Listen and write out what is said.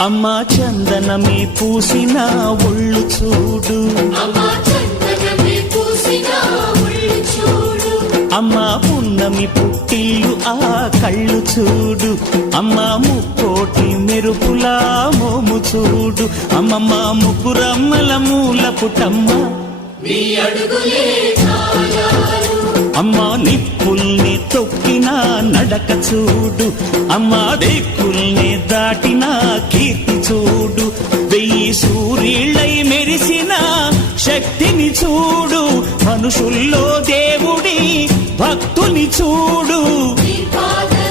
అమ్మా చందనమే పూసిన ఒళ్ళు చూడు, అమ్మా పున్నమి పుట్టిల్లు ఆ కళ్ళు చూడు, అమ్మా ముక్కోటి మెరుపులా మోము చూడు, అమ్మమ్మ ముగ్గురమ్మల మూల పుటమ్మ అమ్మా నిప్పుల్ని తొక్కిన నడక చూడు, అమ్మా దిక్కుల్ని దాటిన కీర్తి చూడు, 1000 సూర్యుళ్ళై మెరిసిన శక్తిని చూడు, మనుషుల్లో దేవుడి భక్తుని చూడు.